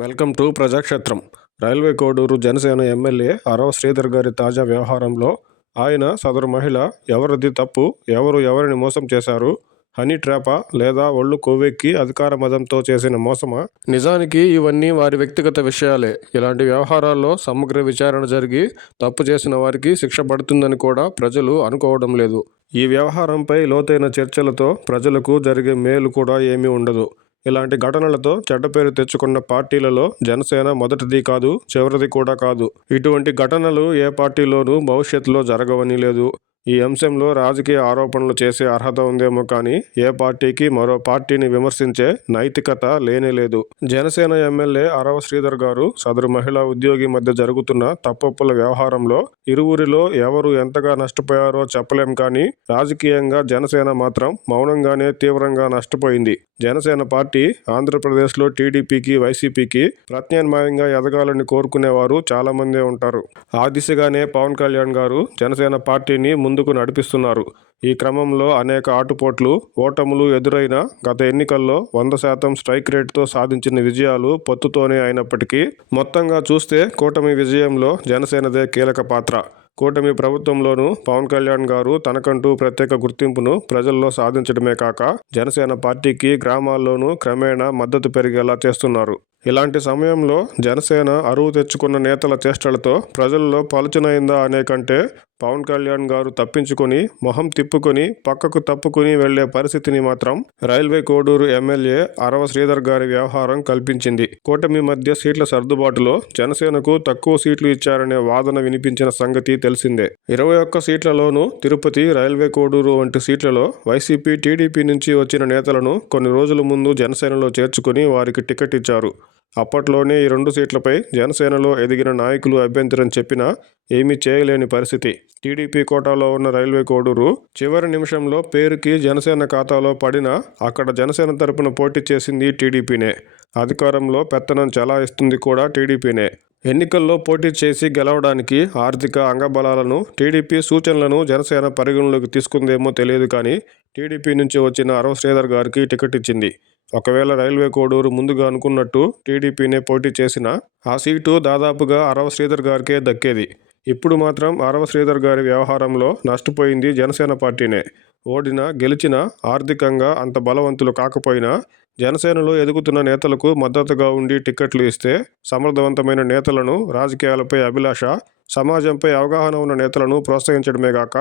Welcome to ప్రజాక్షేత్రం. Railway Koduru Janasena MLA Arava Sridhar గారి తాజా వ్యవహారంలో ఆయన సదరు మహిళ ఎవరిది తప్పు ఎవరు ఎవరిని మోసం చేశారు హనీ ట్రాపా లేదా ఒళ్ళు కొవ్వెక్కి అధికార మదంతో చేసిన మోసమా? నిజానికి ఇవన్నీ వారి వ్యక్తిగత విషయాలే. ఇలాంటి వ్యవహారాల్లో సమగ్ర విచారణ జరిగి తప్పు చేసిన వారికి శిక్ష పడుతుందని కూడా ప్రజలు అనుకోవడం లేదు. ఈ వ్యవహారంపై లోతైన చర్చలతో ప్రజలకు జరిగే మేలు కూడా ఏమీ ఉండదు. ఇలాంటి ఘటనలతో చెడ్డ పేరు తెచ్చుకున్న పార్టీలలో జనసేన మొదటిది కాదు చివరిది కూడా కాదు. ఇటువంటి ఘటనలు ఏ పార్టీలోనూ భవిష్యత్తులో జరగవని లేదు. ఈ అంశంలో రాజకీయ ఆరోపణలు చేసే అర్హత ఉందేమో కానీ ఏ పార్టీకి మరో పార్టీని విమర్శించే నైతికత లేనేలేదు జనసేన ఎమ్మెల్యే అరవ శ్రీధర్ గారు సదరు మహిళా ఉద్యోగి మధ్య జరుగుతున్న తప్పొప్పుల వ్యవహారంలో ఇరువురిలో ఎవరు ఎంతగా నష్టపోయారో చెప్పలేం కానీ రాజకీయంగా జనసేన మాత్రం మౌనంగానే తీవ్రంగా నష్టపోయింది. జనసేన పార్టీ ఆంధ్రప్రదేశ్లో టీడీపీకి వైసీపీకి ప్రత్యామ్నాయంగా ఎదగాలని కోరుకునేవారు చాలామందే ఉంటారు. ఆ దిశగానే పవన్ కళ్యాణ్ గారు జనసేన పార్టీని ముందుకు నడిపిస్తున్నారు. ఈ క్రమంలో అనేక ఆటుపోట్లు ఓటములు ఎదురైన గత ఎన్నికల్లో వంద శాతం స్ట్రైక్ రేట్తో సాధించిన విజయాలు పొత్తుతోనే అయినప్పటికీ మొత్తంగా చూస్తే కూటమి విజయంలో జనసేనదే కీలక పాత్ర. కూటమి ప్రభుత్వంలోనూ పవన్ కళ్యాణ్ గారు తనకంటూ ప్రత్యేక గుర్తింపును ప్రజల్లో సాధించడమే కాక జనసేన పార్టీకి గ్రామాల్లోనూ క్రమేణా మద్దతు పెరిగేలా చేస్తున్నారు. ఇలాంటి సమయంలో జనసేన అరువు తెచ్చుకున్న నేతల చేష్టలతో ప్రజల్లో పలుచనైందా అనే కంటే పవన్ కళ్యాణ్ గారు తప్పించుకొని మొహం తిప్పుకొని పక్కకు తప్పుకుని వెళ్ళే పరిస్థితిని మాత్రం రైల్వే కోడూరు ఎమ్మెల్యే అరవ శ్రీధర్ గారి వ్యవహారం కల్పించింది. కూటమి మధ్య సీట్ల సర్దుబాటులో జనసేనకు తక్కువ సీట్లు ఇచ్చారనే వాదన వినిపించిన సంగతి తెలిసిందే. ఇరవై ఒక్క సీట్లలోనూ తిరుపతి రైల్వే కోడూరు వంటి సీట్లలో వైసీపీ టీడీపీ నుంచి వచ్చిన నేతలను కొన్ని రోజుల ముందు జనసేనలో చేర్చుకుని వారికి టికెట్ ఇచ్చారు. అప్పట్లోనే ఈ రెండు సీట్లపై జనసేనలో ఎదిగిన నాయకులు అభ్యంతరం చెప్పినా ఏమీ చేయలేని పరిస్థితి. టీడీపీ కోటాలో ఉన్న రైల్వే కోడూరు చివరి నిమిషంలో పేరుకి జనసేన ఖాతాలో పడినా అక్కడ జనసేన తరపున పోటీ చేసింది టీడీపీనే. అధికారంలో పెత్తనం చెలాయిస్తుంది కూడా టీడీపీనే. ఎన్నికల్లో పోటీ చేసి గెలవడానికి ఆర్థిక అంగబలాలను టీడీపీ సూచనలను జనసేన పరిగణలోకి తీసుకుందేమో తెలియదు కానీ టీడీపీ నుంచి వచ్చిన అరవ శ్రీధర్ గారికి టికెట్ ఇచ్చింది. ఒకవేళ రైల్వే కోడూరు ముందుగా అనుకున్నట్టు టీడీపీనే పోటీ చేసిన ఆ సీటు దాదాపుగా అరవ శ్రీధర్ గారికే దక్కేది. ఇప్పుడు మాత్రం అరవ శ్రీధర్ గారి వ్యవహారంలో నష్టపోయింది జనసేన పార్టీనే. ఓడినా గెలిచినా ఆర్థికంగా అంత బలవంతులు కాకపోయినా జనసేనలో ఎదుగుతున్న నేతలకు మద్దతుగా ఉండి టిక్కెట్లు ఇస్తే సమర్థవంతమైన నేతలను రాజకీయాలపై అభిలాష సమాజంపై అవగాహన ఉన్న నేతలను ప్రోత్సహించడమే గాక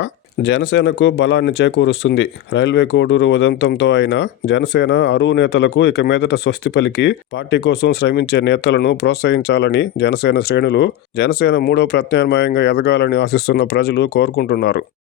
జనసేనకు బలాన్ని చేకూరుస్తుంది. రైల్వే కోడూరు ఉదంతంతో అయినా జనసేన అరువు నేతలకు ఇక మీదట స్వస్తి పలికి పార్టీ కోసం శ్రమించే నేతలను ప్రోత్సహించాలని జనసేన శ్రేణులు జనసేన మూడో ప్రత్యామ్నాయంగా ఎదగాలని ఆశిస్తున్న ప్రజలు కోరుకుంటున్నారు.